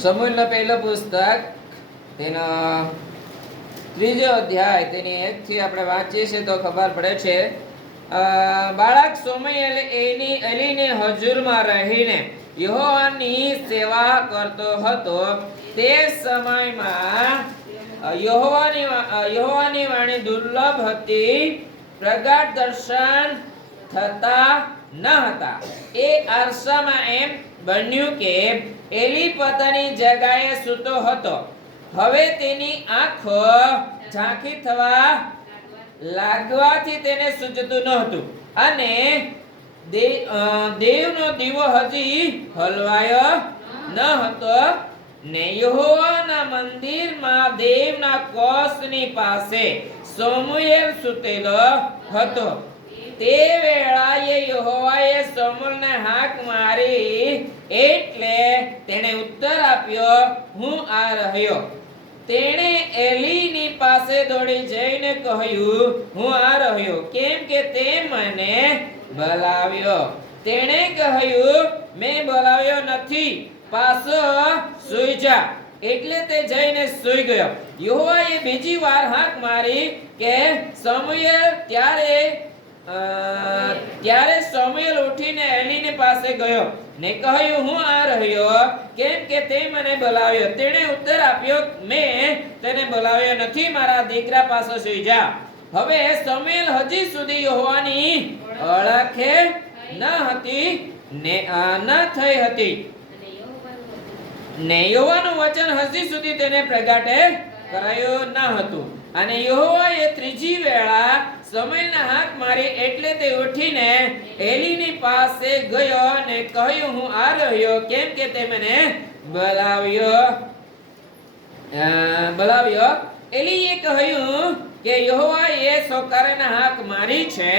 સમૂહનો પહેલો પુસ્તક તેનો ત્રીજો અધ્યાય તેની 1 થી આપણે વાંચીએ છીએ તો ખબર પડે છે. બાળક સમુએલ એલીની હજુરમાં રહીને યહોવાની સેવા કરતો હતો. તે સમયમાં યહોવાની વાણી દુર્લભ હતી, પ્રગટ દર્શન થતા ન હતા. એ અરસામાં એમ બન્યું કે એલી પોતાની જગ્યાએ સૂતો હતો. હવે તેની આંખો ઝાંખી થવા લાગવાથી તેને સૂઝતું નહોતું અને દેવનો દીવો હજી હલવાયો ન હતો ને યહોવાના મંદિરમાં દેવના કોષની પાસે સમુએલ સૂતેલો હતો. તે વેળાએ યહોવાએ સમુએલને હાક મારી એટલે તેણે ઉત્તર આપ્યો, હું આ રહ્યો. તેણે એલીની પાસે દોડી જઈને કહ્યું, હું આ રહ્યો, કેમ કે તે મને બોલાવ્યો. તેણે કહ્યું, મેં બોલાવ્યો નથી, પાછો સૂઈ જા. એટલે તે જઈને સૂઈ ગયો. યહોવાએ બીજી વાર હાક મારી કે સમુએલ. ત્યારે સમુએલ ઉઠીને એલીની પાસે ગયો ને કહ્યું, હું આ રહ્યો, કેમ કે તે મને બોલાવ્યો. તેણે ઉત્તર આપ્યો, મેં તેને બોલાવ્યો નથી, મારા દીકરા પાસે સૂઈ જા. હવે સમુએલ હજી સુધી યહોવાની ઓળખે ન થઈ હતી ને યહોવાનું વચન હજી સુધી તેને પ્રગટે કરાયું ન હતું. અને યહોવાએ ત્રીજી વેળા સમુએલને હાક મારી એટલે તે ઉઠીને એલીની પાસે ગયો અને કહ્યું, હું આ રહ્યો, કેમ કે તે મને બોલાવ્યો. એલીએ કહ્યું કે યહોવાએ સોકારને હાક મારી છે.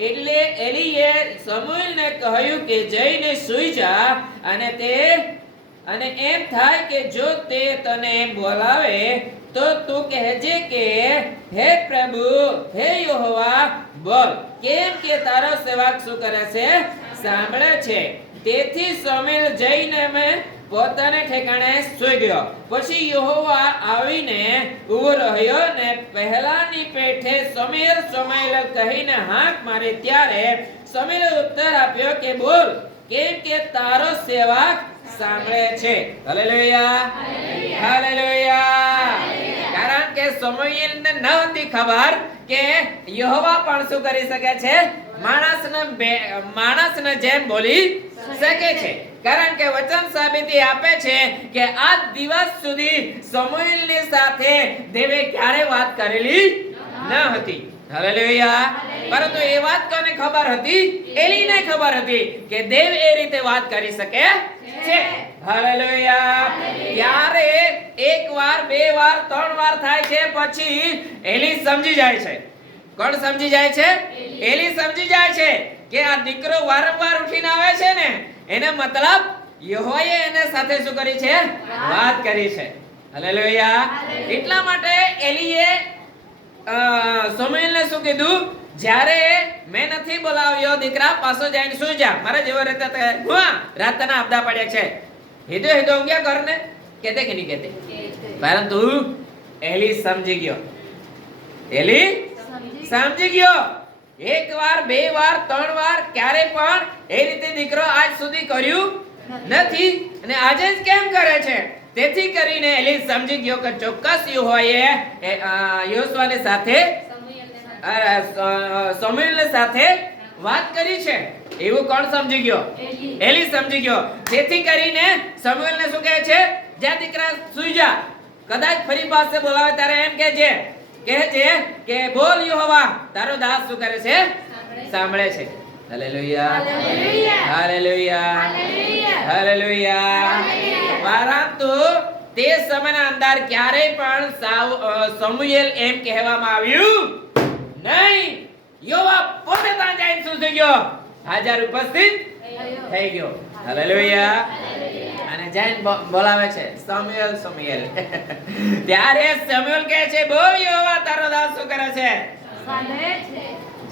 એટલે એલીએ સમુએલને કહ્યું કે જઈને સૂઈ જા. અને એમ થાય કે જો તે તને બોલાવે તો તું કહેજે કે હે પ્રભુ, હે યહોવા, બોલ, કેમ કે તારો સેવક શું કરે છે, સાંભળે છે. તેથી સમુએલ જઈને પોતાને ઠેકાણે સૂઈ ગયો. પછી યહોવા આવીને ઊભો રહ્યો ને પહેલાની પેઠે સમુએલ સમુએલ કહીને હાક મારી. ત્યારે સમુએલે ઉત્તર આપ્યો કે બોલ, કેમ કે તારો સેવક સાંભળે છે. Hallelujah, hallelujah. કારણ કે સમુએલને ન હતી ખબર કે યહોવા પણ શું કરી શકે છે, માણસને જેમ બોલી શકે છે. કારણ કે વચન સાબિતી આપે છે કે આજ દિવસ સુધી સમુએલની સાથે દેવે ક્યારે વાત કરેલી ન હતી. હાલેલુયા. પરંતુ એ વાત કોને ખબર હતી? એલીને ખબર હતી કે દેવ એ રીતે વાત કરી શકે છે. હાલેલુયા. ત્યારે એક વાર, બે વાર, ત્રણ વાર થાય છે, પછી એલી સમજી જાય છે. કોણ સમજી જાય છે? એલી સમજી જાય છે કે આ દીકરો વારંવાર ઉઠીને આવે છે ને, એને મતલબ યહોવાએ એને સાથે શું કરી છે, વાત કરી છે. હાલેલુયા. એટલા માટે એલીએ સમુએલને શું કીધું, જ્યારે મેં નથી બોલાવ્યો, દીકરા પાછો જઈને સૂઈ જા. મારા જેવો રહેતા રાતના આપદા પડ્યા છે, હિદો ઊંઘ્યા ઘરને કેતે કે નહીં કેતે. પરંતુ એલી સમજી ગયો. એલી સમજી ગયો. એક વાર, બે વાર, ત્રણ વાર, ક્યારે પણ એ રીતે દીકરો આજ સુધી કર્યું નથી અને આજે જ કેમ કરે છે. તેથી કરીને એલી સમજી ગયો કે ચોક્કસ યહોવાએ સમુએલ સાથે વાત કરી છે. એવું કોણ સમજી ગયો? એલી સમજી ગયો. જેથી કરીને સમુએલને શું કહે છે, જા દીકરા સૂઈ જા. કદાચ ફરી પાસે બોલાવે ત્યારે એમ કહેજે કે બોલ યહોવા, તારો દાસ શું કરે છે, સાંભળે છે. Hallelujah, hallelujah, hallelujah. પરંતુ તે સમયના અંદર ક્યારેય પણ સમુએલ એમ કહેવામાં આવ્યું નહીં. યહોવા પોતે ત્યાં જઈને શું થઈ ગયો, હાજર ઉપસ્થિત થઈ ગયો. હાલેલુયા. અને જઈને બોલાવે છે, સમુએલ, સમુએલ. ત્યારે સમુએલ કહે છે, બોલ યહોવા, તારો દાસ શું કરે છે,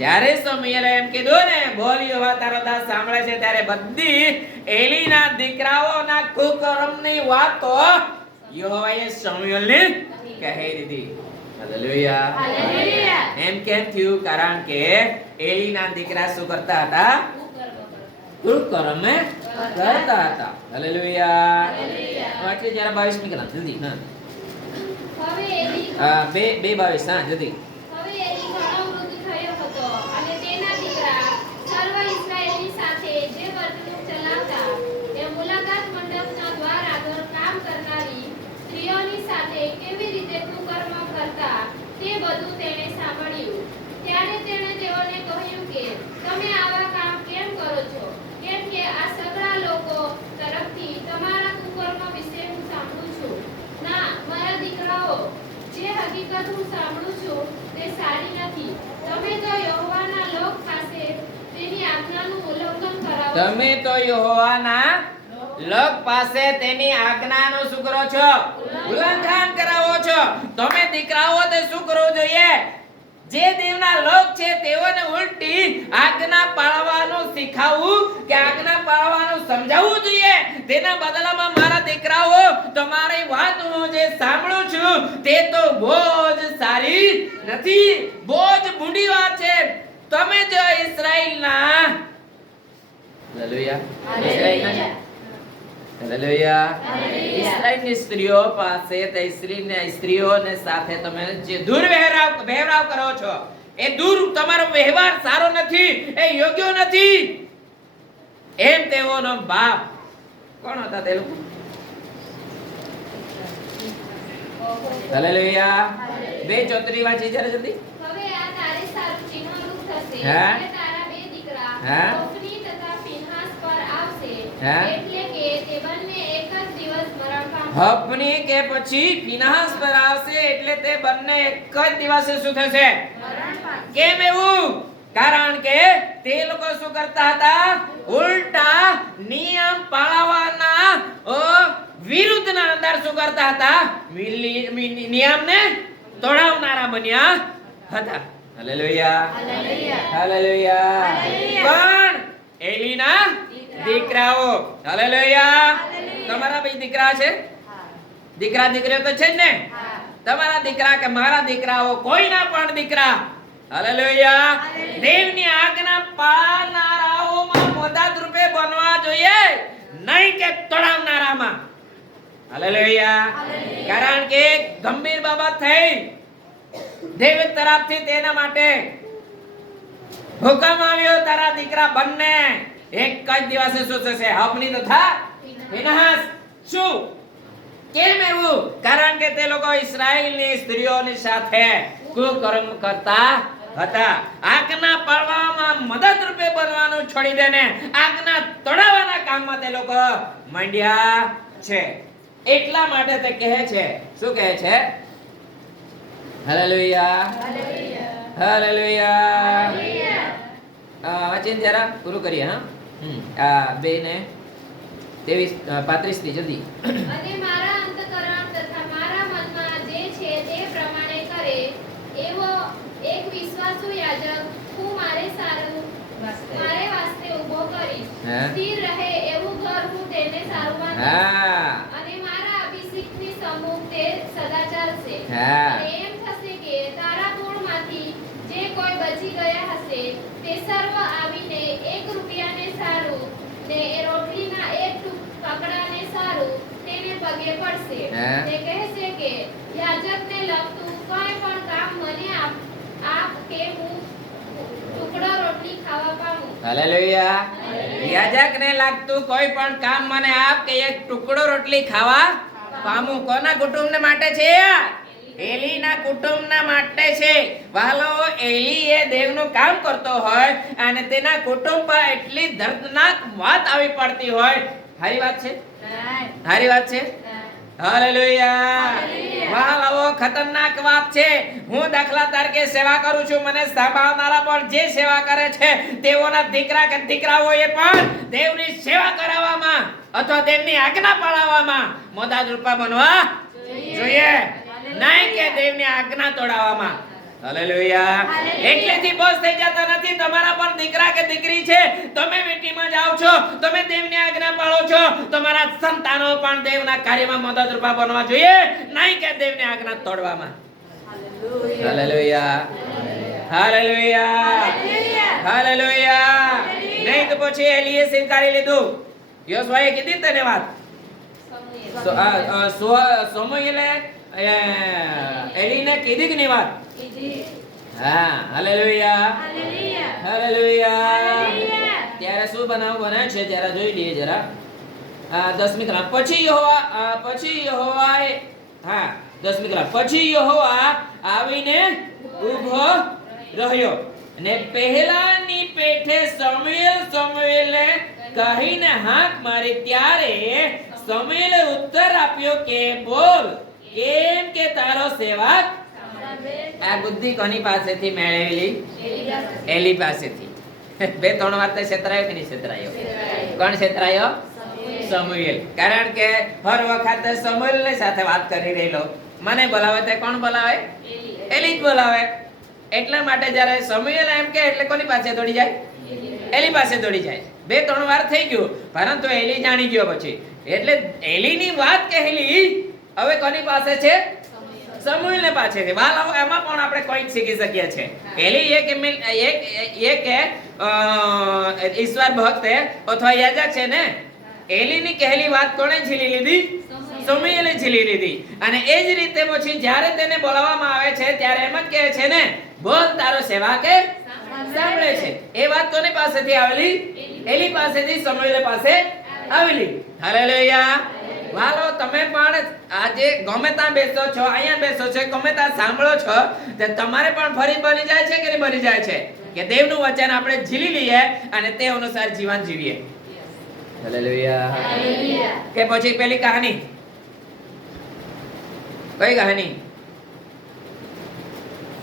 જ્યારે સમુએલે એમ કીધું ને, બોલ યહોવા તારો દાસ સાંભળે છે, ત્યારે બધી એલીના દીકરાઓના કુકર્મની વાતો યહોવાએ સમુએલને કહી દીધી. Hallelujah, hallelujah. એમ કેમ થયું? કારણ કે એલીના દીકરા શું કરતા હતા? કુકર્મ કરતા હતા. Hallelujah, hallelujah. એટલે જરા 22 ની કરા જલ્દી. હા, હવે એલી 2:22. હા, જલ્દી. હવે એલી ઘણો વૃદ્ધ થયો હતો અને તેના દીકરા સર્વ ઇસ્રાએલની સાથે જે વર્તણૂક ચલાવતા એ મુલાકાત મંડપના દ્વાર આગળ કામ કરનારી સ્ત્રીઓની સાથે કેવી રીતે કુકર્મ કરતા તે બધું તેણે સાંભળ્યું. ત્યારે તેણે તેઓને કહ્યું કે તમે આવા કામ કેમ કરો છો? કેમ કે આ સગળા લોકો તરફથી તમારા કુકર્મ વિશે હું સાંભળું છું. ના, મારા દીકરાઓ, જે હકીકત હું સાંભળું છું તે સારી નથી. તમે તો યહોવાના લોક પાસે તેની આજ્ઞાનું ઉલ્લંઘન કરાવો છો. તમે તો યહોવાના લોક પાસે તેની આજ્ઞાનું શું કરો છો? ઉલ્લંઘન કરાવો છો. તમે દીકરાઓ તે શું કરવું જોઈએ? જે દેવના લોક છે તેઓને ઉલટી આજ્ઞા પાળવાનું શીખવવું કે આજ્ઞા પાળવાનું સમજાવવું જોઈએ. તેના બદલામાં મારા દીકરાઓ, તમારી વાત હું જે સાંભળું છું તે તો બહુ જ સારી નથી, બહુ જ બુડી વાત છે. તમે જો ઇસ્રાએલના હાલેલુયા, હાલેલુયા, ઇસ્રાએલની સ્ત્રીઓ પાસે તે સ્ત્રીઓને સાથે તમે જે દુર્વ્યવહાર કરો છો, એ તમારો વ્યવહાર સારો નથી, એ યોગ્ય નથી. એમ તેઓનો બાપ કોણ હતા? તે લોકો હાલેલુયા. 2:34 વાંચી જરા જલ્દી. હવે આ તારે સારું ચિહ્નરૂપ થશે હા? કે તારા બે દીકરા હા? હોફની તથા ફીનહાસ પર આવશે. હા? એટલે કે તે બંને એક જ દિવસ મરણ પામશે. હફની કે પછી ફીનહાસ પર આવશે, એટલે તે બંને એક જ દિવસે શું થશે? મરણ પામશે. કેમ એવું? કારણ કે તે લોકો શું કરતા હતા? ઉલટા નિયમ પાળવાના વિરુદ્ધના અંદર શું કરતા હતા? નિયમને તોડાવનારા બન્યા હતા. Hallelujah, hallelujah. હાલેલુયા. હાલેલુયા. પણ એલીના દીકરાઓ, હાલેલુયા. તમારા બે દીકરા છે? દીકરા દીકરીઓ તો છે જ ને? તમારા દીકરા કે મારા દીકરાઓ, કોઈના પણ દીકરા, હાલેલુયા, દેવની આજ્ઞા પાળનારાઓમાં મદદ રૂપે બનવા જોઈએ, નહીં કે તોડાવનારામાં. હાલેલુયા. કારણ કે ગંભીર બાબત થઈ દેવ તરફથી. તેના માટે હુકમ આવ્યો, તારા દીકરા બંને એક જ દિવસે શું થશે? હફની તથા ફીનહાસ. શું? કેમ એવું? કારણ કે તે લોકો ઇસ્રાએલની સ્ત્રીઓની સાથે કુકર્મ કરતા હતા. આજ્ઞા પાળવામાં મદદ રૂપે બનવાનું છોડી દેને આજ્ઞા તોડાવવાના કામમાં તે લોકો માંડ્યા છે. એટલા માટે તે કહે છે, શું કહે છે? Hallelujah, hallelujah. વાંચીને જરા પૂરું કરીએ. હા, 2:23-35 થી જલ્દી. અને મારા અંતઃકરણ તથા મારા મનમાં જે છે તે પ્રમાણે કરે એવો એક વિશ્વાસુ યાજક હું મારે વાસ્તે ઊભો કરીશ. હા? સ્થિર રહે એવું ઘર હું તેને સારું માનીશ. હા, અને મારા અભિષિક્તની સમ્મુખ તે સદા ચાલશે. હા. અને એમ થશે કે તારા કુળમાંથી જે કોઈ બચી ગયા હશે તે સર્વ આવીને 1 રૂપિયાને સારું ને એ રોટલીના એક ટુકડાને સારું તેને પગે પડશે. હા. તે કહેશે કે યાજકને લગતું કોઈ પણ કામ મને આપ કે હું ટુકડો રોટલી ખાવા પામું. હાલેલુયા. યાજકને લાગતું કોઈ પણ કામ મને આપ કે એક ટુકડો રોટલી ખાવા પામું. કોના કુટુંબને માટે છે? એલીના કુટુંબના માટે છે. વાલો, એલી એ દેવનું કામ કરતો હોય અને તેના કુટુંબ પર એટલી દર્દનાક વાત આવી પડતી હોય. હારી વાત છે? હારી વાત છે? હાલેલુયા. વાલો, ખતરનાક વાત છે. હું દાખલા તરીકે સેવા કરું છું, મને સંભાળનારા પણ જે સેવા કરે છે તેઓના દીકરા કે દીકરાઓએ પણ દેવની સેવા કરાવવામાં અથવા દેવની આજ્ઞા પાળવામાં મદદરૂપ બનવા જોઈએ, નહીં કે દેવની આજ્ઞા તોડાવવામાં. હાલેલુયા. હાલેલુયા. એટલેથી બોજ થઈ જતા નથી. તમારા પર દીકરા કે દીકરી છે, તમે મીટિંગમાં જાઓ છો, તમે દેવની આજ્ઞા પાળો છો, તમારા સંતાનો પણ દેવના કાર્યમાં મદદરૂપ બનવા જોઈએ, નહીં કે દેવની આજ્ઞા તોડવામાં. હાલેલુયા. હાલેલુયા. હાલેલુયા. નહીં તો પછી એલીએ સ્વીકારી લીધું. યોશુઆએ કીધી ને તને વાત. સમુએલે એલીને કીધી કે નહીં વાત? હા. હાલેલુયા. હાલેલુયા. ત્યારે શું બનાવ બને છે જરા જોઈ લઈએ જરા. 10મી કલાક પછી યહોવાએ 10મી કલાક પછી યહોવા આવીને ઊભો રહ્યો અને પહેલાની પેઠે સમુએલે કહીને હાક મારી. ત્યારે સમુએલે ઉત્તર આપ્યો કે બોલ, કેમ કે તારો સેવક. આ બુદ્ધિ કોની પાસેથી મેળવેલી? એલી પાસેથી. 2-3 વાર તો છેતરાયો કે નહીં છેતરાયો? કોણ છેતરાયો? સમુએલ. કારણ કે હર વખતે સમુએલની સાથે વાત કરી રહેલો. મને બોલાવે તે કોણ બોલાવે? એલી જ બોલાવે. એટલા માટે જ્યારે સમુએલ એમ કે એટલે કોની પાસે દોડી જાય? એલી પાસે દોડી જાય. 2-3 વાર થઈ ગયું, પરંતુ એલી જાણી ગયો પછી. એટલે એલીની વાત કહેલી હવે કોની પાસે છે? સમુએલને પાસે છે. વાલાઓ એમાં પણ આપણે કોઈ શીખી શકીએ છે. એલી એક ઈશ્વર ભક્ત અથવા યાજક છે ને, એલીની કહેલી વાત કોણે ઝીલી લીધી? સમુએલે ઝીલી લીધી. અને એ જ રીતે પછી જ્યારે તેને બોલાવવામાં આવે છે ત્યારે એમ જ કહે છે ને, બોલ તારો સેવકે સાંભળે છે. એ વાત કોની પાસેથી આવેલી? એલી પાસેથી સમુએલ પાસે આવેલી. હાલેલુયા. વાલો તમે પણ આજે ગમે ત્યાં બેસો છો, અહીંયા બેસો છો, ગમે ત્યાં સાંભળો છો, તો તમારે પણ ફરી બની જાય છે કે નહીં બની જાય છે કે દેવનું વચન આપણે ઝીલી લઈએ અને તે અનુસાર જીવન જીવીએ. હાલેલુયા. કે પછી પેલી કહાની, કઈ કહાની?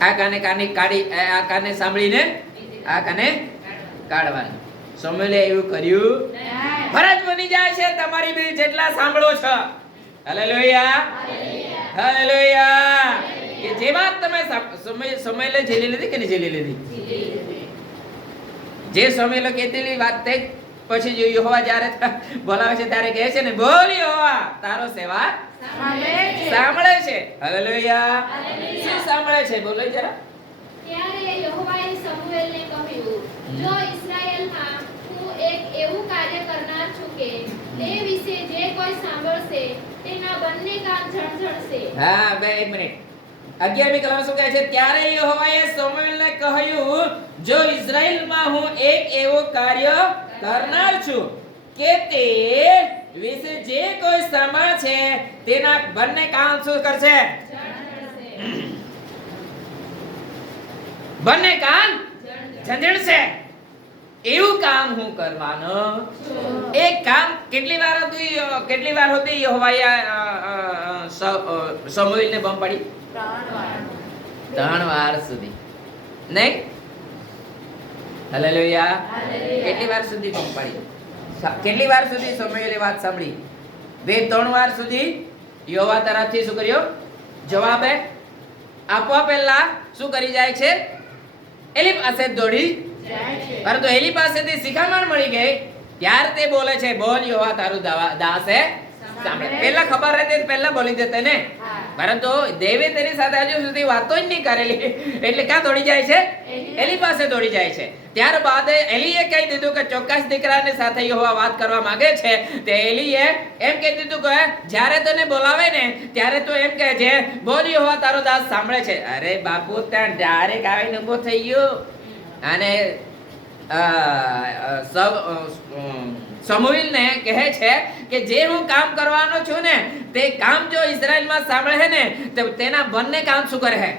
આ કાને કાઢી, આ કાને સાંભળીને આ કાને કાઢવાની. સમુએલે એવું કર્યું? ફરજ બની જાય છે તમારી બી જેટલા સાંભળો છો. હાલેલુયા. હાલેલુયા. કે જે વાત તમે સમુએલે ઝીલી લીધી કે નહીં ઝીલી લીધી? જે સમુએલે કીધેલી વાત તે પછી જો યહોવા જ્યારે બોલાવે છે ત્યારે કહે છે ને, બોલ યહોવા તારો સેવક સાંભળે છે. હાલેલુયા. શું સાંભળે છે? બોલો જરા. ત્યારે યહોવાએ સમુએલને કહ્યું, જો ઇસ્રાયેલમાં હું એક એવું કાર્ય કરનાર છું કે તે વિશે જે કોઈ સાંભળશે તેના બંને કાન ઝણઝણશે. હા, એક મિનિટ. 11મી કલમ શું કહે છે? ત્યારે યહોવાએ સમુએલને કહ્યું, જો ઇઝરાયલમાં હું એક એવું કાર્ય કરનાર છું કે તે વિશે જે કોઈ સાંભળશે તેના બંને કાન શું કરશે? બંને કાન ઝંઝણશે. એવું કામ હું કરવાનો. એક કામ કેટલી વાર હતી યહોવાએ સમુએલને બમ પાડી? 3 વાર સુધી. નહીં? હાલેલુયા. કેટલી વાર સુધી બમ પાડી? કેટલી વાર સુધી સમુએલે વાત સાંભળી? 2-3 વાર સુધી. યહોવા તરફથી શું કર્યો? જવાબ આપવા પહેલા શું કરી જાય છે? એલી પાસે દોડી જાય છે. પરંતુ એલી પાસેથી શિખામણ મળી ગઈ ત્યારે તે બોલે છે, બોલ યહોવા તારું દાસ સાંભળે. પહેલા ખબર રહેતી પહેલા બોલી દેતે ને, પરંતુ દેવે તેની સાથે હજુ સુધી વાતો જ નહીં કરેલી એટલે ક્યાં દોડી જાય છે? એલી પાસે દોડી જાય છે. ત્યારબાદ એલીએ કહી દીધું કે ચોક્કસ દીકરાની સાથે યહોવા વાત કરવા માંગે છે. તે એલીએ એમ કહી દીધું કે જ્યારે તને બોલાવે ને ત્યારે તું એમ કહે છે, બોલ યહોવા તારો દાસ સાંભળે છે. અરે બાપુ ત્યાં ડાયરેક્ટ આવીને ઊભો થઈ ગયો અને સમુએલને કહે છે કે જે હું કામ કરવાનો છું ને તે કામ જો ઇઝરાયલમાં સાંભળે ને તો તેના બંને કામ શું કરે છે?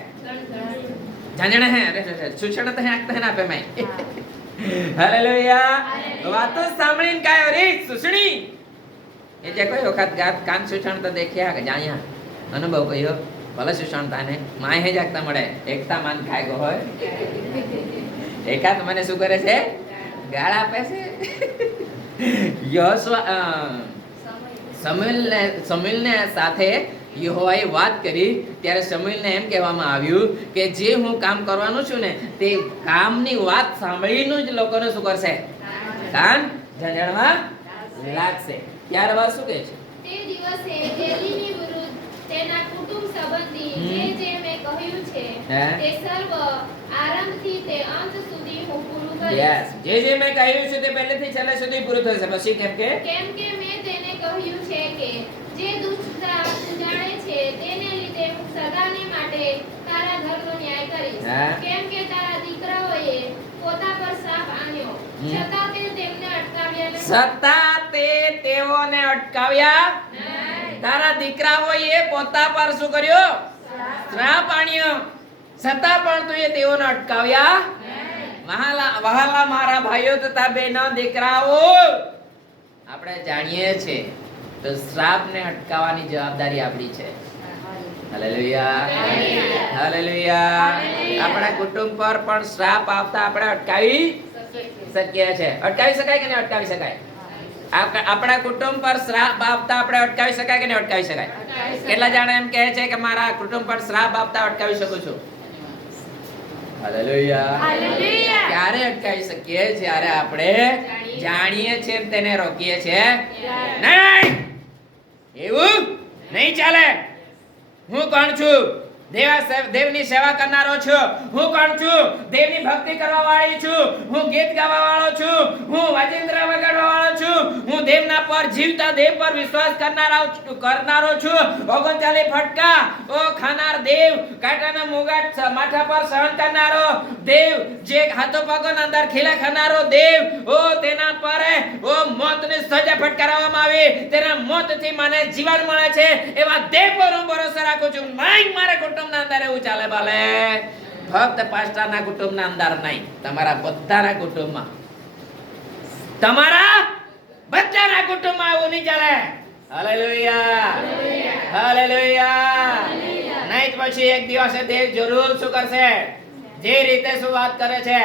ઝંઝણે હે. અરે સુષણ તો આંખ તો ના પે મેં. હાલેલુયા. વાતો સાંભળીને કાયો રે સુષણી એ જે કોઈ વખત કાન સુષણ તો દેખ્યા કે જાયા અનુભવ કર્યો ભલે સુષણ તાને માય હે જાગતા મળે એકતા માન ખાય ગો હોય એકાદ મને શું કરે છે? ગાળ આપે છે. સમુએલને સાથે યહોવાએ વાત કરી ત્યારે સમુએલને એમ કહેવામાં આવ્યું કે જે હું કામ કરવાનું છું ને તે કામની વાત સાંભળીને જ લોકોને શું કરશે? કાન ઝંઝણવા લાગશે. ત્યારબાદ શું કહે છે? તે દિવસે એલીની વિરુદ્ધ તેના કુટુંબ સંબંધી જે મેં કહ્યું છે હે? તે સર્વ આરંભથી તે અંત સુધી હું પૂરું કરીશ. યસ, જે મેં કહ્યું છે તે પહેલેથી છેલ્લે સુધી પૂરું થશે. પછી કેમ કે મેં તેને કહ્યું છે કે જે દુષ્ટતા જાણે છે તેને લીધે હું સદાને માટે તારા ઘરનો ન્યાય કરીશ. હા. કેમ કે તારા દીકરાઓએ પોતા પર શાપ આણ્યો, છતાં તે તેમને અટકાવ્યા નહીં. છતાં તે તેઓને અટકાવ્યા નહીં. તારા દીકરાઓએ પોતા પર શું કર્યો? શ્રાપ આણ્યો. છતાં પણ તું તેઓને અટકાવ્યા નહીં. વહાલા મારા ભાઈઓ તથા બહેનો દીકરાઓ, આપણે જાણીએ છે તો શ્રાપને અટકાવવાની જવાબદારી આપણી છે. Hallelujah, hallelujah. આપણા કુટુંબ પર પણ શ્રાપ આવતા આપણે અટકાવી શકીએ છે. અટકાવી શકાય કે નહીં અટકાવી શકાય? આપણા કુટુંબ પર શ્રાપ આપતા આપણે અટકાવી શકાય કે નહીં અટકાવી શકાય? કેટલા જણા એમ કહે છે કે મારા કુટુંબ પર શ્રાપ આપતા અટકાવી શકું છું? હાલેલુયા. હાલેલુયા. ક્યારે અટકાવી શકીએ? જ્યારે આપણે જાણીએ છીએ ને તેને રોકીએ છીએ નહીં. એવું નહીં ચાલે. હું કોણ છું? દેવની સેવા કરનારો છું. હું કોણ છું? દેવની ભક્તિ કરવા વાળી છું. હું ગીત ગાવા વાળો છું. હું વાજિંત્ર વગાડવા વાળો છું. હું દેવના પર જીવતા દેવ પર વિશ્વાસ કરનારો છું. 39 ફટકા ખાનાર દેવ, કાંટાના મુગાટ માથા પર સહન કરનારો દેવ, જે હાથો પગોના અંદર ખીલા ખાનારો દેવ, તેના પર મોતની સજા ફટકારવામાં આવી, તેના મોતથી મને જીવન મળે છે એવા દેવ પર હું ભરોસો રાખું છું. નહીં મારા કુટુંબના અંદર એવું ચાલે બાલે. ફક્ત પાસ્ટરના કુટુંબના અંદર નહીં, તમારા બધાના કુટુંબમાં, તમારા બધાના કુટુંબમાં એવું નહીં ચાલે. Hallelujah, hallelujah. નહીં તો પછી એક દિવસે દેવ જરૂર શું કરશે? જે રીતે શું વાત કરે છે.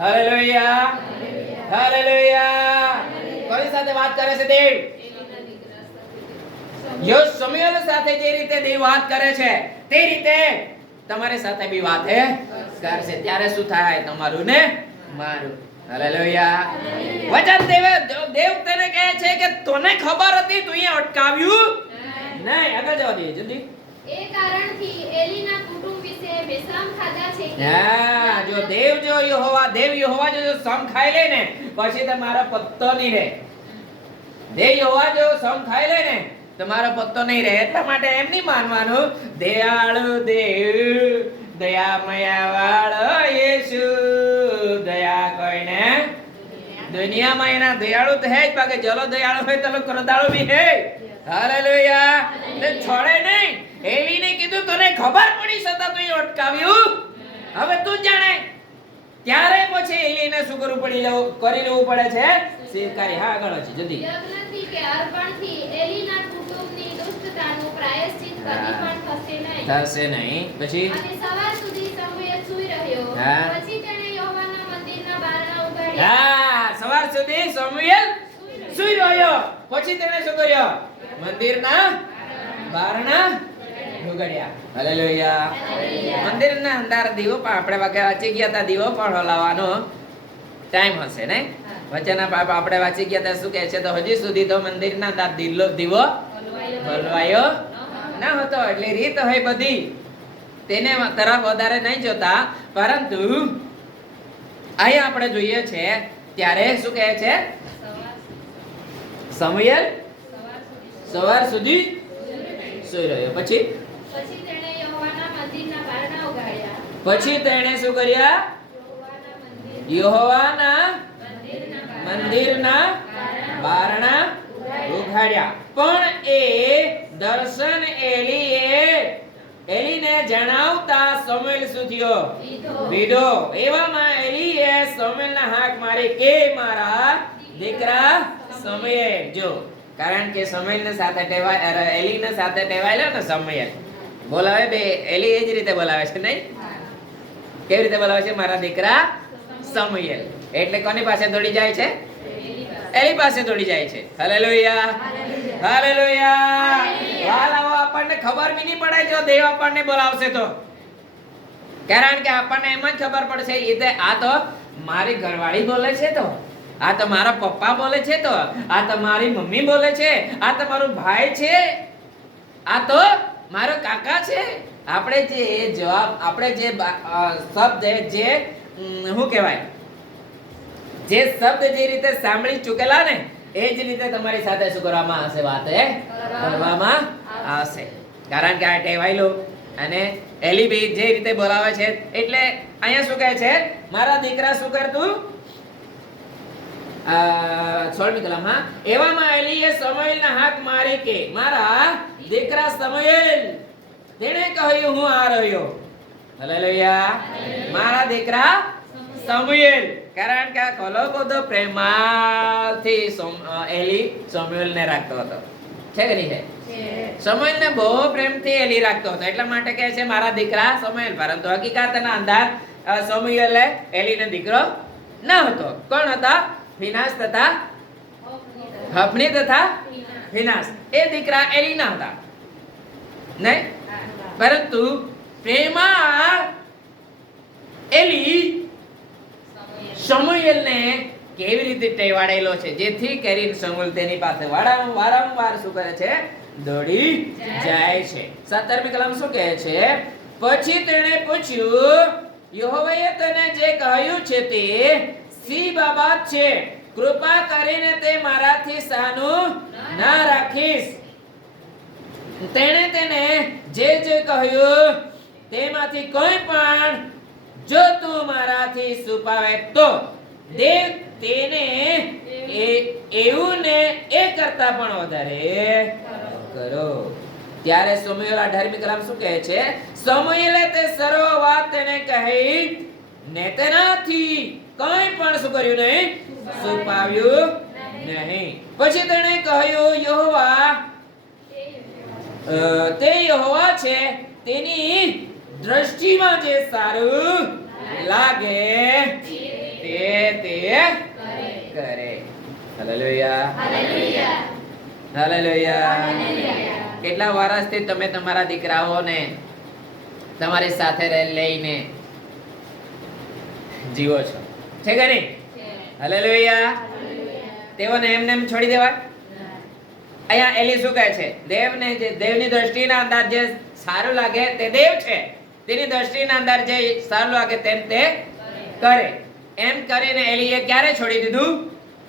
Hallelujah, hallelujah. કોની સાથે વાત કરે છે દેવ? સમુએલ સાથે જે રીતે દેવ વાત કરે છે તે રીતે તમારી સાથે બી વાત કરશે. ત્યારે શું થાય? તમારું ને મારું. હાલેલુયા. વચન દેવ તને કહે છે કે તને ખબર હતી, તું અહીંયા અટકાવ્યું નહીં. આગળ જવા દે જલ્દી. એ કારણથી એલીના કુટુંબ વિશે બેસામ ખાધા છે કે હા, જો યહોવા જો સમ ખાઈ લે ને પછી તમારો પત્તો નહીં રહે. યહોવા જો સમ ખાઈ લે ને તમારો પત્તો નહીં રહે. એટલા માટે એમ નહીં માનવાનું દયાળુ દેવ, દયામયા વાળો યેસુ, દયા કોઈને દુનિયામાં એના દયાળુ તો હે જ, બાકી જલો દયાળુ હોય તો ક્રોધાળુ બી હે. હાલેલુયા. તે છોડે નહીં. એલીને કીધું તને ખબર પડી છતાં તું અટકાવ્યું. હવે તું જાણે. ત્યારે પછી એલીને શું કરવું કરી લેવું પડે છે? સ્વીકારી. હા, આગળ છે જલ્દી. યજ્ઞથી કે અર્પણથી એલીના કુટુંબની દુષ્ટતાનું પ્રાયશ્ચિત કદી પણ થશે નહીં. થશે નહીં. પછી અને સવાર સુધી સમુએલ સૂઈ રહ્યો. હા. પછી તેણે યહોવાના મંદિરના બારણા ઉઘાડ્યા. હા, સવાર સુધી સમુએલ સૂઈ રહ્યો. પછી તેણે શું કર્યો? મંદિરના બારણા ઉઘાડ્યા. હાલેલુયા. મંદિરના અંદર દીવો પણ આપણે વાંચી ગયા હતા. દીવો પણ હલાવવાનો ટાઈમ હશે ને? વચન આપણે વાંચી ગયા હતા. શું કહે છે? તો હજી સુધી તો મંદિરના અંદર દીવો હલવાયો ન હતો. એટલે રીત હોય બધી, તેને તરફ વધારે નહીં જોતા. પરંતુ અહીંયા આપણે જોઈએ છે ત્યારે શું કહે છે? સમુએલ સવાર સુધી સૂઈ રહ્યો. પછી તેણે યહોવાના મંદિરના બારણા ઉઘાડ્યા. પછી તેણે શું કર્યા? યહોવાના મંદિરના બારણા ઉઘાડ્યા. પણ એ દર્શન એલીને જણાવતા સમુએલ શું થયો? વિધો. એવામાં એલીએ સમુએલને હાક મારી કે મારા દીકરા સમુએલ. જો કારણ કે સમુએલને સાથે એલીને સાથે ટેવાયેલો ને સમુએલ બોલાવે બે. એલી એ જ રીતે બોલાવે છે નહીં? કેવી રીતે બોલાવે છે? મારા દીકરા સમુએલ. એટલે કોની પાસે દોડી જાય છે? એલી પાસે દોડી જાય છે. Hallelujah, hallelujah. હાલ આવો ખબર બી નહીં પડે જો દેવ આપણને બોલાવશે તો. કારણ કે આપણને એમ જ ખબર પડશે આ તો મારી ઘરવાળી બોલે છે, તો આ તો મારા પપ્પા બોલે છે, તો આ તો મારી મમ્મી બોલે છે, આ તો મારો ભાઈ છે, આ તો મારો કાકા છે. આપણે જે જવાબ આપણે જે શબ્દ જે શું કહેવાય જે શબ્દ જે રીતે સાંભળી ચૂકેલા ને એ જ રીતે તમારી સાથે શું કરવામાં આવશે? વાત કરવામાં આવશે. કારણ કે આ ટેવાયેલું અને એલી બી જે રીતે બોલાવે છે એટલે અહીંયા શું કહે છે? મારા દીકરા શું કરતું? 16મી કલમ. હા, એવામાં એલીએ સમુએલના હાથ મારી કે મારા દીકરા સમુએલ. તેણે કહ્યું હું આ રહ્યો. હાલેલુયા. મારા દીકરા સમુએલ. કારણ કે આ ઘણો બધો પ્રેમથી એલી સમુએલને રાખતો હતો. છે કે નહીં છે? સમુએલને બહુ પ્રેમથી એલી રાખતો હતો. એટલા માટે કહે છે મારા દીકરા સમુએલ. પરંતુ હકીકતના અંદર સમુએલે એલીનો દીકરો ન હતો. કોણ હતા? ફિનાસ તથા હફની તથા ફિનાસ. એ દીકરા એલી ના હતા નહીં, પરંતુ પ્રેમા એલી સમુએલને કેવી રીતે ટેવાડેલો છે જેથી કરીને સમુએલ તેની પાસે વારંવાર શું કરે છે? દોડી જાય છે. 17મી કલમ શું કહે છે? પછી તેણે પૂછ્યું, યહોવાએ તને જે કહ્યું છે તે સી બાબત છે? કૃપા કરીને તે મારાથી સાનું ના રાખીશ. તેણે તેને જે કહ્યું તેમાંથી કોઈ પણ જો તું મારાથી છુપાવે તો દેવ તેને એવું ને એ કરતા પણ વધારે કરો. ત્યારે સમુએલ 18મી કલમ શું કહે છે? સમુએલે તે સર્વ વાત તેને કહી ને તેનાથી કંઈ પણ શું કર્યું નહીં? છુપાવ્યું નહીં. પછી તેણે કહ્યું, યહોવા તે યહોવા છે, તેની દ્રષ્ટિમાં જે સારું લાગે તે કરે. હાલેલુયા. હાલેલુયા. કેટલા વર્ષથી તમે તમારા દીકરાઓને તમારી સાથે લઈને જીવો છો? છે કે નહીં? હાલેલુયા. તેઓને એમને એમ છોડી દેવા? અહીંયા એલી શું કહે છે? દેવની દ્રષ્ટિના અંદર જે સારું લાગે તે દેવ છે, તેની દ્રષ્ટિના અંદર જે સારું લાગે તેમ તે કરે. એમ કરીને એલીએ ક્યારે છોડી દીધું?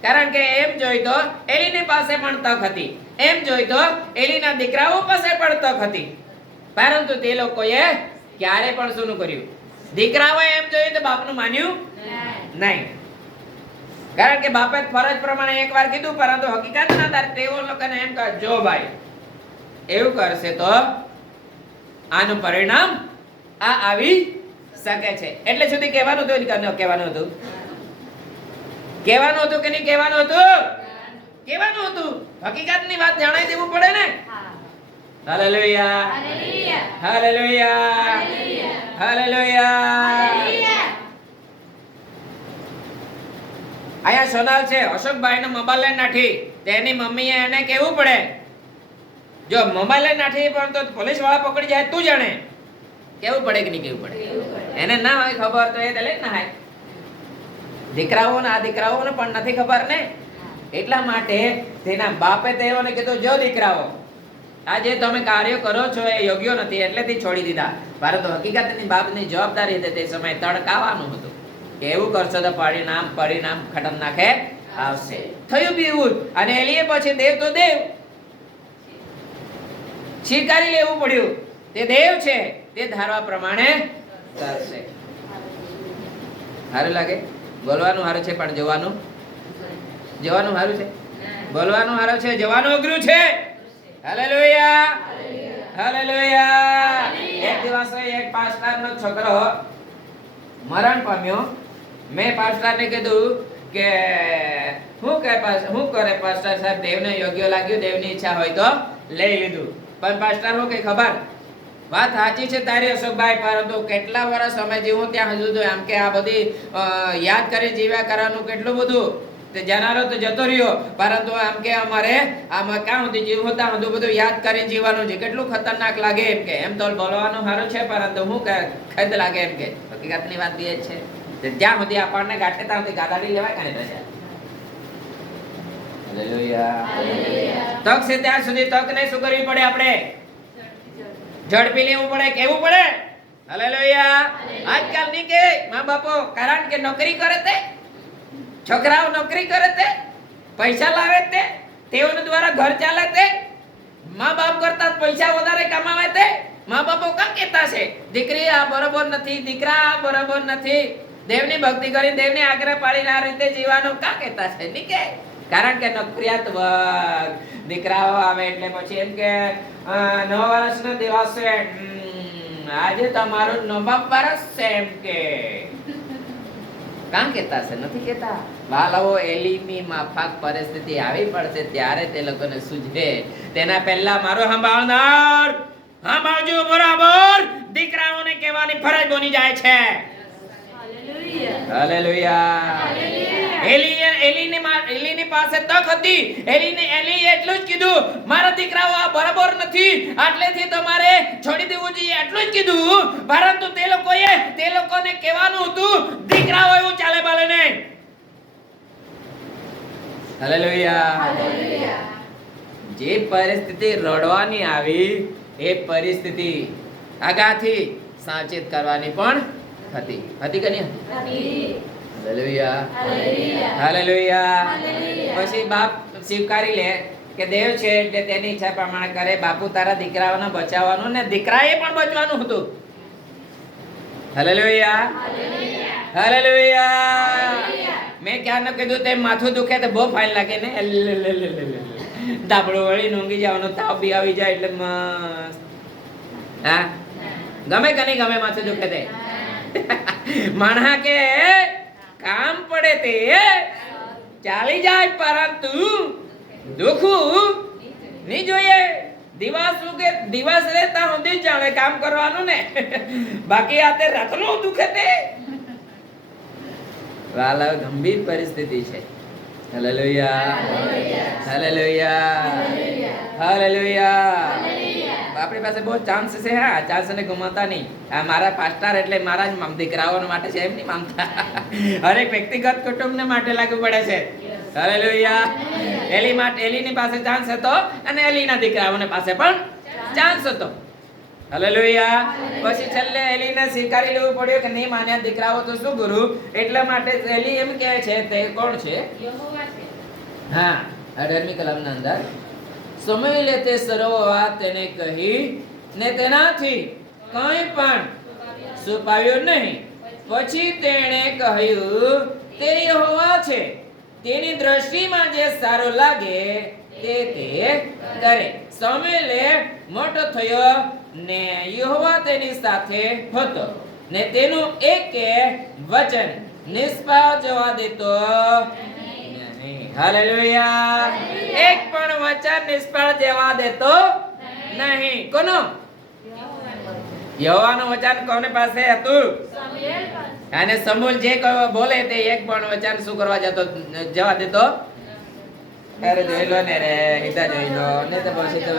કારણ કે એમ જોઈ તો એલીની પાસે પણ તક હતી, એમ જોઈ તો એલીના દીકરાઓ પાસે પણ તક હતી, પરંતુ તે લોકોએ ક્યારે પણ શું કર્યું? દીકરાઓએ એમ જોયું તો બાપનું માન્યું નહીં. કારણ કે બાપે ફરજ પ્રમાણે એકવાર કીધું, પરંતુ હકીકતના અંદર તેઓ લોકોને એમ કહે, જો ભાઈ એવું કરશે તો આનું પરિણામ આ આવી શકે છે. એટલે સુધી કહેવાનું હતું કે ન કહેવાનું હતું? કહેવાનું હતું કે નહીં કહેવાનું હતું? કહેવાનું હતું. હકીકતની વાત જણાઈ દેવું પડે ને. હાલેલુયા. હાલેલુયા. હાલેલુયા. અહીંયા સોનાલ છે, અશોકભાઈનો મોબાઈલ લઈને નાઠી, તેની મમ્મીએ એને કહેવું પડે. જો મોબાઈલ લઈને નાઠી પણ તો પોલીસ વાળા પકડી જાય તું જાણે. કેવું પડે કે નહીં કેવું પડે? એને ના હોય ખબર તો એ લઈને ના હાય. દીકરાઓને આ દીકરાઓને પણ નથી ખબર ને, એટલા માટે તેના બાપે તેઓને કીધું, જો દીકરાઓ આ જે તમે કાર્ય કરો છો એ યોગ્ય નથી એટલેથી છોડી દીધા, પરંતુ હકીકતની બાપની જવાબદારી હતી તે સમયે તડકાવાનું હતું કે એવું કરશો તો પરિણામ ખતરનાકે આવશે. થયું બી એવું. અને એલીએ પછી દેવ તો દેવ સ્વીકારી લેવું પડ્યું. તે દેવ છે, તે ધારવા પ્રમાણે કરશે. સારું લાગે? બોલવાનું સારું છે પણ જવાનું સારું છે. બોલવાનું સારું છે, જવાનું અઘરું છે. હાલેલુયા. હાલેલુયા. એક દિવસ એક પાસ્ટરનો છોકરો મરણ પામ્યો. મેં પાસ્ટરને કીધું કે શું કરે પાસ્ટર સાહેબ? દેવને યોગ્ય લાગ્યું, દેવની ઈચ્છા હોય તો લઈ લીધું. પણ પાસ્ટર શું કે ખબર? વાત સાચી છે તારી અશોકભાઈ, પરંતુ કેટલા વર્ષ અમે જીવું ત્યાં હજુ તો એમ કે આ બધી યાદ કરી જીવ્યા કરવાનું કેટલું બધું તે જનારો તો જતો રહ્યો, પરંતુ આમ કે અમારે આમાં ક્યાં સુધી જીવ હતા બધું યાદ કરીને જીવવાનું છે. કેટલું ખતરનાક લાગે એમ કે, એમ તો બોલવાનું સારું છે, પરંતુ હું કે ખેદ લાગે એમ કે. હકીકતની વાત એ જ છે, જ્યાં સુધી આપણને ગાંઠે ત્યાં સુધી ગાદાડી લેવાય કાને થશે. હાલેલુયા. તક છે ત્યાં સુધી તકને શું કરવી પડે? આપણે ઝડપી લેવું પડે, કેવું પડે. હાલેલુયા. આજકાલ ની કે મા બાપો કારણ કે નોકરી કરે તે, છોકરાઓ નોકરી કરે તે, પૈસા લાવે તે, તેઓના દ્વારા ઘર ચાલે તે, મા બાપ કરતા પૈસા વધારે કમાવે તે, મા બાપો કાં કહેતા છે દીકરી આ બરોબર નથી, દીકરા આ બરોબર નથી, દેવની ભક્તિ કરી દેવની આજ્ઞા પાડીને આ રીતે જીવવાનું કાં કહેતા છે? નહીં કે કારણ કે નોકરિયાત વર્ગ દીકરાઓ આવે એટલે પછી એમ કે 9 વર્ષનો દિવસ છે, આજે તમારું 9મા વર્ષ છે એમ કે કાં કહેતા છે? નથી કહેતા. બાળકો એલીની માફક પરિસ્થિતિ આવી પડશે ત્યારે તે લોકોને સૂઝે. તેના પહેલા મારો સંભાળનાર સાંભળજો બરાબર, દીકરાઓને કહેવાની ફરજ બની જાય છે. હાલેલુયા. એલીની પાસે તક હતી. એલીએ એટલું જ કીધું, મારા દીકરાઓ આ બરાબર નથી, આટલેથી તમારે છોડી દેવું જોઈએ, એટલું જ કીધું. પરંતુ તે લોકોને કહેવાનું હતું દીકરાઓ એવું ચાલે બાલે નહીં. હાલેલુયા. જે પરિસ્થિતિ રડવાની આવી એ પરિસ્થિતિ આગાથી સાચેત કરવાની પણ હતી કે નહીં? હાલેલુયા. પછી બાપ સ્વીકારી લે કે દેવ છે એટલે તેની ઈચ્છા પ્રમાણે કરે. બાપુ તારા દીકરાઓને બચાવવાનું ને દીકરાએ પણ બચવાનું હતું. હાલેલુયા. હાલેલુયા. મેં ક્યાં ન કીધું તેમ માથું દુખે તો બહુ ફાઇન લાગે ને, ધાબળો વળી ઊંઘી જવાનો, તાવ બી આવી જાય એટલે મસ્ત. હા, ગમે કે નહીં ગમે માથું દુખે તે? માણસા કે કામ પડે તે ચાલી જાય, પરંતુ દુખવું નહીં જોઈએ. દિવસ રહેતા સુધી જાણે કામ કરવાનું ને, બાકી આ તે રાતનું દુખે તે. વાલા ગંભીર પરિસ્થિતિ છે. હાલેલુયા. હાલેલુયા. હાલેલુયા. આપણી પાસે બહુ ચાન્સ છે. હા, ચાન્સ ને ગુમાવતા નહીં. આ મારા પાસ્ટર એટલે મારા જ દીકરાઓ માટે છે એમ નહીં માનતા. હરેક વ્યક્તિગત કુટુંબને માટે લાગુ પડે છે. હાલેલુયા. એલીની પાસે ચાન્સ હતો અને એલીના દીકરાઓને પાસે પણ ચાન્સ હતો. હાલેલુયા. પછી છેલ્લે એલીને સ્વીકારી લેવું પડ્યું કે નહીં માન્યા દીકરાઓ તો શું ગુરુ, એટલા માટે એલી એમ કહે છે તે કોણ છે? યહોવા છે. હા, 18મી કલમના અંદર સમુએલે તે સર્વ વાત તેને કહી ને તેનાથી કંઈ પણ છુપાવ્યું નહીં. પછી તેણે કહ્યું તે યહોવા છે, તેની દ્રષ્ટિમાં જે સારું લાગે તે કરે. સમુએલે મોટો થયો ને યહોવા તેની સાથે હતો ને તેનું એક વચન નિષ્ફળ જવા દેતો નહીં. હાલેલુયા. એક પણ વચન નિષ્ફળ જવા દેતો નહીં. કોનું? યહોવાનું વચન કોને પાસે હતું? અને સમૂલ જે બોલે તે એક પણ વચન શું કરવા જવા દેતો? અરે જોઈ લો ને રે, હિતા જોઈ લો ને તો પછી તો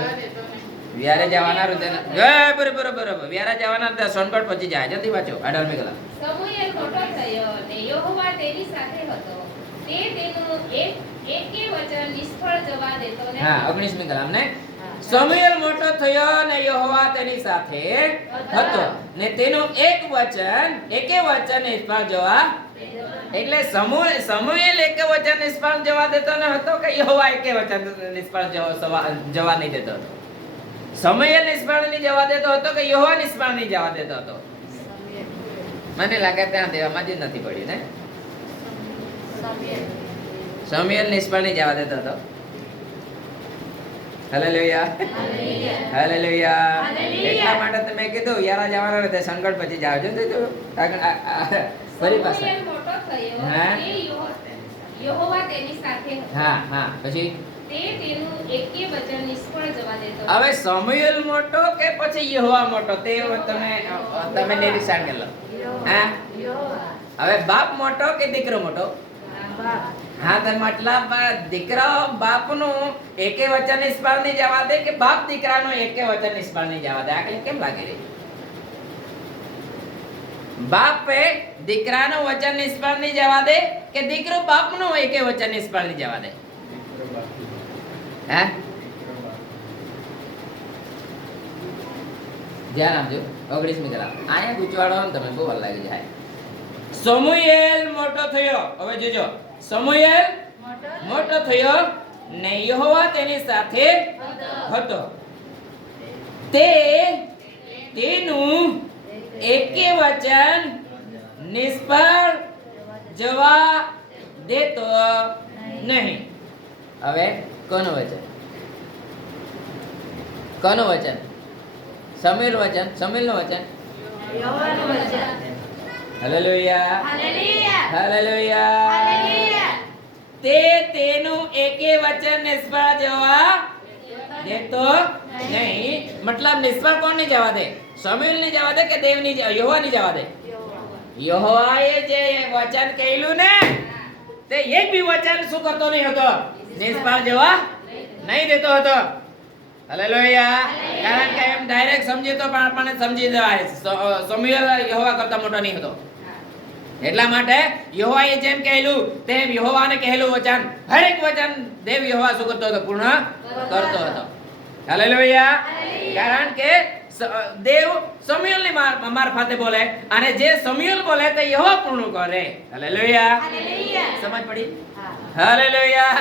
વ્યારે જવાના રૂતે બરોબર વ્યારે જવાના રૂતે સોનગઢ પહોંચી જાય. જલ્દી વાંચો 18મી કલમ. સમુએલ મોટો થયો ને યહોવા તેની સાથે હતો, તે તેનું એકે વચન નિષ્ફળ જવા દેતો નહીં. હા, 19મી કલમ ને સમુએલ મોટો થયો ને યહોવા તેની સાથે હતો ને તેનું એકે વચન નિષ્ફળ જવા. એટલે સમુએલ એકે વચન નિષ્ફળ જવા દેતો ન હતો કે યહોવા એકે વચન નિષ્ફળ જવા નહીં દેતો હતો? સમુએલ નિષ્ફળ નહીં જવા દેતો હતો કે યહોવા નિષ્ફળ નહીં જવા દેતો હતો? મને લાગે ત્યાં દેવામાં જ નથી પડ્યું ને. સમુએલ નિષ્ફળ નહીં જવા દેતો હતો. હાલેલુયા. હાલેલુયા. એટલા માટે તમે કીધું યારા જવાના હોય તો સંકટ પછી જાવ છો ફરી પાછા. સમુએલ મોટો થયો, હા. તે યહોવા તેની સાથે હતો, હા પછી તે તેનું એકે વચન નિષ્ફળ જવા દેતો. હવે સમુએલ મોટો કે પછી યહોવા મોટો તે તમે નિરીક્ષણ કરી લો. હા, હવે બાપ મોટો કે દીકરો મોટો? હા તો મતલબ દીકરા બાપનું એકે વચન નિષ્ફળ નહીં જવા દે કે બાપ દીકરાનું એકે વચન નિષ્ફળ નહીં જવા દે? આ કેમ લાગી રહી? બાપે દીકરાનું વચન નિષ્ફળ નહીં જવા દે કે દીકરો બાપનું એકે વચન નિષ્ફળ નહીં જવા દે? હે? ધ્યાન આપજો. 19મી કલાક આયા ગુચવાડો ને તમે બહુ વાર લાગી જાય. સમુએલ મોટો થયો. હવે જોજો, સમુએલ મોટો થયો ને યહોવા તેની સાથે હતો. તેનું એકે વચન નિષ્ફળ જવા દેતો નહીં. હવે કોનું વચન? કોનું વચન? સમુએલ વચન. સમુએલનું વચન. યહોવાનું વચન. Hallelujah, hallelujah, hallelujah. તેનું એકે વચન નિષ્ફળ જવા દેતો નહીં. મતલબ નિષ્ફળ કોણ નહીં જવા દે? સમુએલ નહીં જવા દે કે દેવ નહીં, યહોવા નહીં જવા દે? યહોવાએ જે વચન કહેલું ને તે એક બી વચન શું કરતો નહીં હતો? નિષ્ફળ જવા નહીં દેતો હતો. હાલેલુયા. કારણ કે એમ ડાયરેક્ટ સમજી તો પણ આપણને સમજી જવાય સમુએલ યહોવા કરતા મોટો નહીં હતો. એટલા માટે યહોવાએ જેમ કહેલું તેમ યહોવાને કહેલું વચન, હરેક વચન દેવ યહોવા શું કરતો હતો? પૂર્ણ કરતો હતો. હાલેલુયા. કારણ કે દેવ સમુએલની મારફતે બોલે અને જે સમુએલ બોલે તે યહોવા પૂર્ણ કરે. હાલેલુયા. સમજ પડી? હાલેલુયા.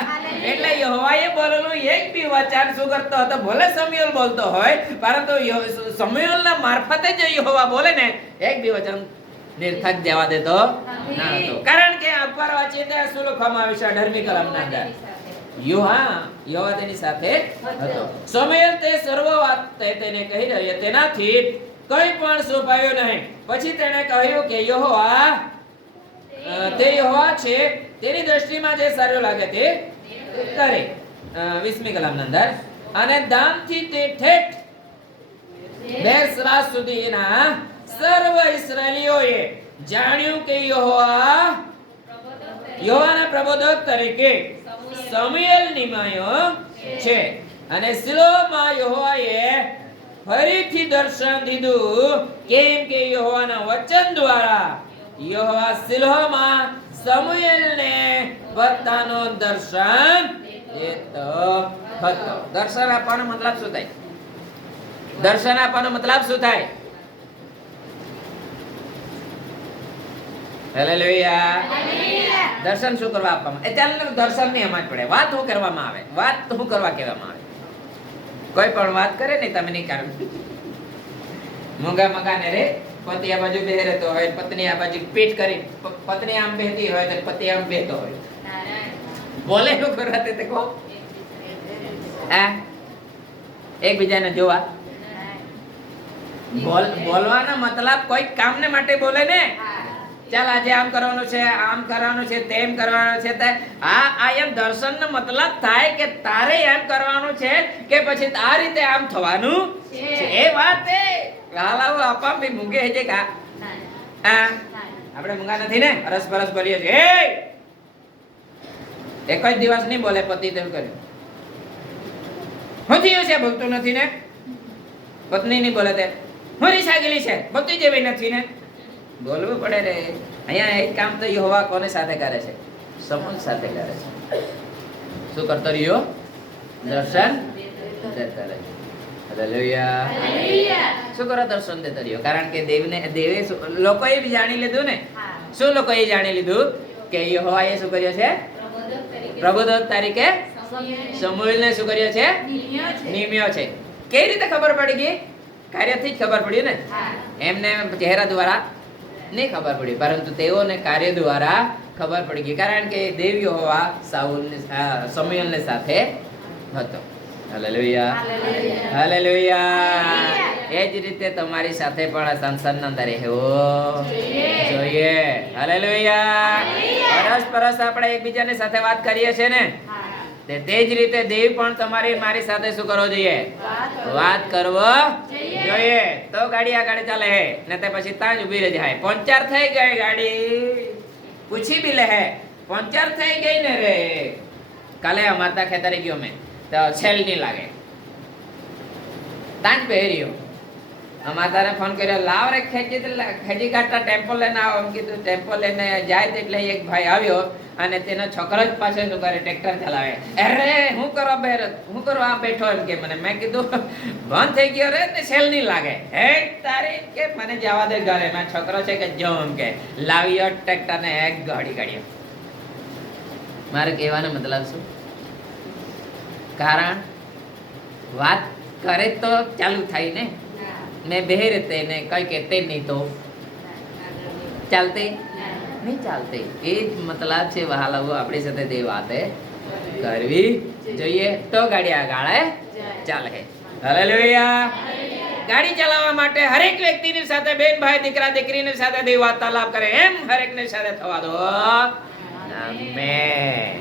એટલે યહોવાએ બોલેલું એક બી વચન શું કરતો હતો? ભલે સમુએલ બોલતો હોય પરંતુ સમુએલના મારફતે જે યહોવા બોલે ને એક બી વચન નિર્થક જવા દેતો ના હતો. કારણ કે ઉપર વાંચીએ ત્યાં શું લખવામાં આવ્યું છે 18મી કલમના અંદર? યહોવા તેની સાથે હતો. સમુએલ તે સર્વ વાત તેને કહી રહ્યો, તેનાથી કંઈ પણ છુપાયું નહીં. પછી તેણે કહ્યું કે યહોવા છે, તેની દ્રષ્ટિમાં જે સારું લાગે તે કરે. 20મી કલમના અંદર. અને દાનથી તે ઠેઠ બેસરા સુધીના સર્વ ઇસ્રાએલીઓએ જાણ્યું કે યહોવાના પ્રબોધક તરીકે સમુએલ નિમાયો છે. અને શિલોમાં યહોવાએ ફરીથી દર્શન દીધું, કેમ કે યહોવાના વચન દ્વારા યહોવા શિલોમાં સમુએલને પોતાનો દર્શન દેતો હતો. દર્શન આપવાનો મતલબ શું થાય? દર્શન આપવાનો મતલબ શું થાય? હાલેલુયા. દર્શન શું કરવા આપવામાં? ચાલ દર્શન ની સમજ પડે. વાત શું કરવામાં આવે? વાત શું કરવા કહેવામાં આવે? કોઈ પણ વાત કરે ને તમે નહીં કારણ મોંઘા મકાને રે પતિ આ બાજુ બેહી રહેતો હોય, પત્ની આ બાજુ પીઠ કરી, પત્ની આમ બેહતી હોય તો પતિ આમ બેહતો હોય. બોલે શું કરવા તે કહો? એકબીજાને જોવા બોલવાનો મતલબ કોઈ કામને માટે બોલે ને. ચાલ આજે આમ કરવાનું છે, આમ કરવાનું છે, તેમ કરવાનું છે. આ એમ દર્શનનો મતલબ થાય કે તારે એમ કરવાનું છે કે પછી આ રીતે આમ થવાનું છે. એ વાત એ હાલાવો આપા ભી મૂંગે હે છે કા? આપણે મૂંગા નથી ને, અરસ પરસ બોલીએ છે. એક જ દિવસ નહીં બોલે પતિ તેમ કર્યું. હું થયું છે? બોલતું નથી ને. પત્ની નહીં બોલે તે હું રીસાગેલી છે, બોલતી જેવી નથી ને. બોલવું પડે રે. અહીંયા એક કામ તો યહોવા કોને સાથે કરે છે? સમૂહ સાથે કરે છે. શું કરતો રહ્યો? દર્શન દેતો રહ્યો. હાલેલુયા. શું કરો? દર્શન દેતો રહ્યો. કારણ કે દેવે લોકોએ બી જાણી લીધું ને. શું લોકોએ જાણી લીધું? કે યહોવાએ શું કર્યો છે? પ્રબોધક તરીકે સમુએલને શું કર્યો છે? નિમ્યો છે. કેવી રીતે ખબર પડી ગઈ? કાર્યથી જ ખબર પડી ને. એમને ચહેરા દ્વારા નહીં ખબર પડી, પરંતુ તેઓને કાર્ય દ્વારા ખબર પડી ગઈ. કારણ કે દેવ યહોવા સમુએલને સાથે હતો. હાલેલુયા. હાલેલુયા. એ જ રીતે તમારી સાથે પણ સંસારના અંદર રહેવો જોઈએ. હાલેલુયા. પરસ પરસ આપણે એકબીજાની સાથે વાત કરીએ છીએ ને, તે જ રીતે દેવ પણ તમારી મારી સાથે શું કરવો જોઈએ? વાત કરવો જોઈએ. તો ગાડી આ ગાડી ચાલે હે ને તે પછી ત્યાં જ ઉભી રહી જાય. પંચર થઈ ગઈ ગાડી, પૂછી બી લે પંચર થઈ ગઈ ને રે. કાલે અમારા ખેતરે ગયો મેં તો સેલ નહીં લાગે. તાંજ પહેર્યો. અમારે ફોન કર્યો, લાવ રે ખેજી કાઢતા ટેમ્પો લઈને આવો. એમ કીધું. ટેમ્પો લઈને જાય એટલે એક ભાઈ આવ્યો અને તેનો છોકરો જ પાસે શું કરે, ટ્રેક્ટર ચલાવે. અરે હું કરવા આ બેઠો એમ કે મને. મેં કીધું બંધ થઈ ગયો રે ને સેલ નહીં લાગે. હે તારી કે મને જવા દે ઘરે. મારો છોકરો છે કે જો એમ કે લાવ્યો ટ્રેક્ટર ને એક ગાડી. મારે કહેવાનો મતલબ શું? કારણ વાત કરે તો ચાલુ થાય ને. મેં બહેર તેને કઈ કહેતે નહીં તો ચાલતે નહીં ચાલતે. એ જ મતલબ છે વહાલાઓ, આપણી સાથે તે વાતે કરવી જોઈએ તો ગાડી આગળ ચાલે. હાલેલુયા. ગાડી ચલાવવા માટે હરેક વ્યક્તિની સાથે, બેન ભાઈ દીકરા દીકરીની સાથે દેવ વાર્તાલાપ કરે એમ હરેકની સાથે થવા દો. આમેન.